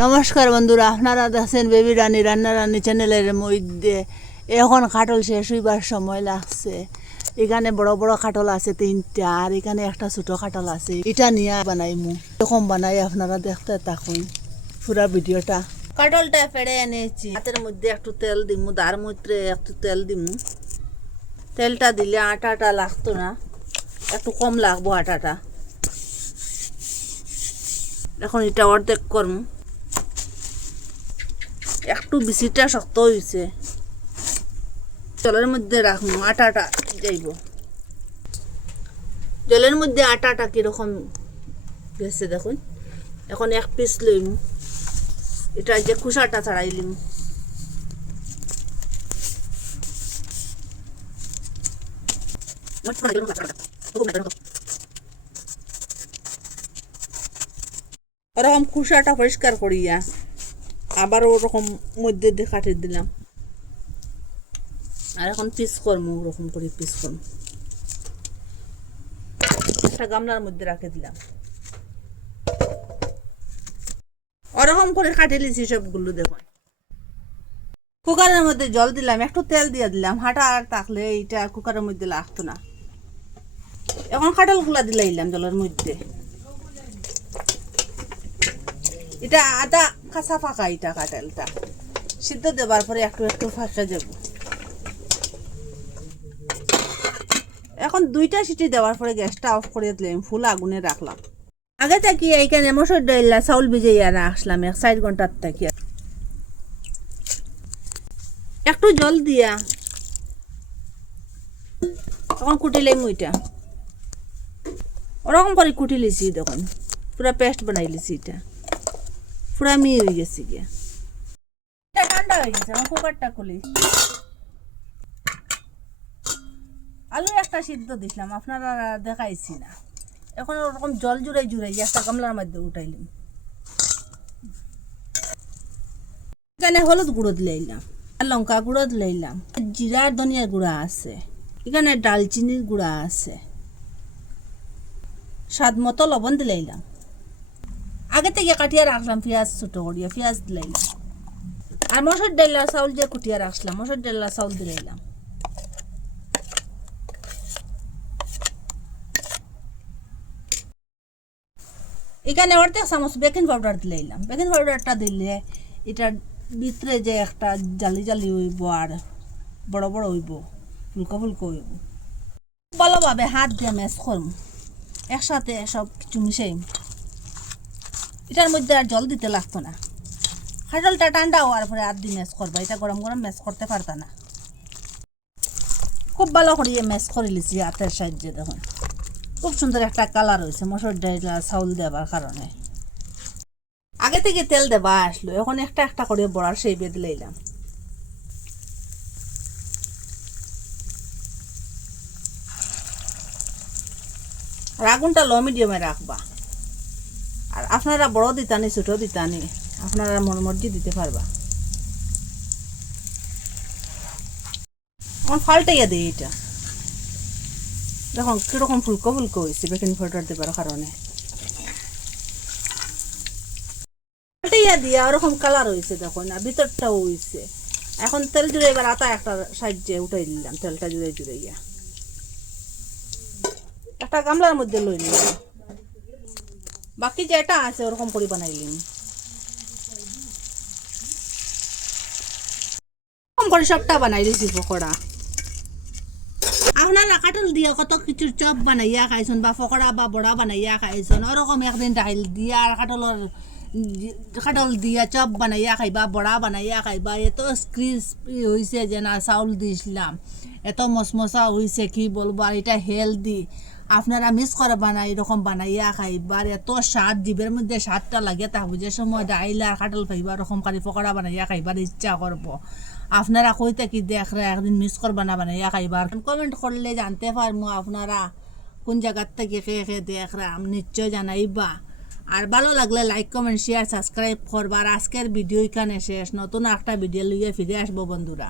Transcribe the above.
নমস্কার বন্ধুরা, আপনারা দেখছেন বেবি রানী রান্নারানি চ্যানেলের মধ্যে। এখন খাটল শেষ হইবার সময় লাগছে। এখানে বড় বড় খাটল আছে 3টা, আর এখানে একটা ছোট খাটল আছে। এটা নিয়ে বানাইমু, এরকম বানাই আপনারা দেখতে থাকুন পুরা ভিডিওটা। কাটলটা ফেড়ে এনেছি, হাতের মধ্যে একটু তেল দিমু, তার মধ্যে একটু তেল দিমু। তেলটা দিলে আটাটা লাগতো না, একটু কম লাগবো আটাটা। এখন এটা অর্ধেক করমু। একটু বেশিটা শক্ত হয়েছে, জলের মধ্যে রাখবো, আটাটা যাইব। জলের মধ্যে আটাটা কিরকম গেছে দেখুন। এখন এক পিস লইম, এটা যে খোসাটা ছাড়াইলিম। ওরকম খোসাটা পরিষ্কার করিয়া আবার ওরকম মধ্যে দিয়ে কাটিয়ে দিলাম। আর এখন পিস করবো, ওরকম করে পিস করবো। একটা গামলার মধ্যে রাখে দিলাম, ওরকম করে কাটিয়ে লিছি সবগুলো। দেখুন, কুকারের মধ্যে জল দিলাম, একটু তেল দিয়ে দিলাম। হাঁটা আর থাকলে এইটা কুকারের মধ্যে লাগতো না। এখন কাঁঠালগুলা দিলাম জলের মধ্যে। এটা আদা কাঁচা ফাঁকা, এটা কাঁঠালটা সিদ্ধ দেবার পরে একটু একটু ফাঁকা যাব। এখন 2টা সিটি দেওয়ার পরে গ্যাসটা অফ করে দিলাম, ফুল আগুনে রাখলাম। আগে থেকে এইখানে মসুর ডাল চাউল ভিজাইয়া রাখলাম 1-4 ঘন্টার থেকে। একটু জল দিয়া এখন কুটিলাম ওইটা, ওরকম করে কুটি লিছি। দেখুন পুরা পেস্ট বানাই লিছি, এটা পুরা মিহি হয়ে গেছে গিয়া। এটা ঠান্ডা হয়ে গেছে, আমার কুকারটা খুলি। আলু একটা সিদ্ধ দিছিলাম, আপনারা দেখাইছি না। এখন ওরকম জল জুড়াই জুড়াই একটা গামলার মধ্যে উঠাইলাম। এখানে হলুদ গুঁড়ো দিলাম, লঙ্কা গুঁড়ো দিলাম, জিরার ধনিয়ার গুঁড়া আছে, এখানে ডালচিনির গুঁড়া আছে, স্বাদ মতো লবণ দিলাম। আগে থেকে কাটিয়ে রাখলাম পেঁয়াজ, ছোট করিয়া পেঁয়াজ দিলাম। আর মসুর ডাল চাউল যে কুটিয়া রাখলাম, মসুর ডাল চাউল দিলাম। এখানে 1 চামচ বেকিং পাউডার দিলাম। বেকিং পাউডারটা দিলে এটার ভিতরে যে একটা জালি জালি হইব আর বড় বড় হইব, ফুলকো ফুলকো হইব। ভালোভাবে হাত দিয়ে ম্যাশ করম, একসাথে সব কিছু মিশাইম। এটার মধ্যে আর জল দিতে লাগতো না। কাঁঠালটা ঠান্ডা হওয়ার পরে হাত দিয়ে ম্যাশ করবা, এটা গরম গরম ম্যাশ করতে পারতা না। খুব ভালো করিয়ে ম্যাশ করে লিছি হাতের সাহায্যে। দেখুন খুব সুন্দর একটা কালার হয়েছে মসুর ডাল চাউল দেবার কারণে। আগে থেকে তেল দেবা আসলো, এখন একটা একটা করে বড়ার সেই বেদ লইলাম। আর আগুনটা লো মিডিয়ামে রাখবা। আর আপনারা বড় দিতানি ছোট দিতানি আপনারা মন মর্জি দিতে পারবা। এখন ফাল্টাইয়া দিই এটা। দেখুন কিরকম ফুলকো ফুলকো হয়েছে বেকিং পাউডার দেবার কারণে। ফাল্টাইয়া দিয়া ওরকম কালার হয়েছে দেখুন, আর ভিতরটাও হয়েছে। এখন তেল জুড়ে এবার আটা একটা সাইডে উঠাই দিলাম, তেলটা জুড়ে জুড়াইয়া একটা গামলার মধ্যে লই নিলাম। বাকি যেটা আছে ওরকম করে বানাইলাম। এরকম করে সবটা বানাই দিয়েছি পকোড়া। আপনারা কাঁঠাল দিয়া কত কিছুর চপ বানাইয়া খাইছেন, বা পকোড়া বা বড়া বানাইয়া খাইছেন। ওরকম একদিন ডাইল দিয়া আর কাঁঠাল দিয়া চপ বানাইয়া খাইবা, বড়া বানাইয়া খাইবা। এত ক্রিস্পি হয়েছে যে না, চাউল দিয়েছিলাম, এত মশমশা হয়েছে কি বলবো। আর এটা হেলদি, আপনারা মিস করবা না, এরকম বানাইয়া খাইবার। এত স্বাদ, জিভের মধ্যে স্বাদটা লাগিয়ে থাকবে। যে সময় ডাইল আর কাঁঠাল খাইবা ওরকম কারি পকোড়া বানাইয়া খাইবার ইচ্ছা করবো। আপনারা কইতে কি দেখরা, একদিন মিস করবা না বানাইয়া খাইবার। কমেন্ট করলে জানতে পারবো আপনারা কোন জায়গার থেকে কে কে দেখরা, নিশ্চয় জানাইবা। আর ভালো লাগলে লাইক কমেন্ট শেয়ার সাবস্ক্রাইব করবার। আজকের ভিডিও এখানে শেষ, নতুন একটা ভিডিও লিয়ে ফিরে আসবো বন্ধুরা।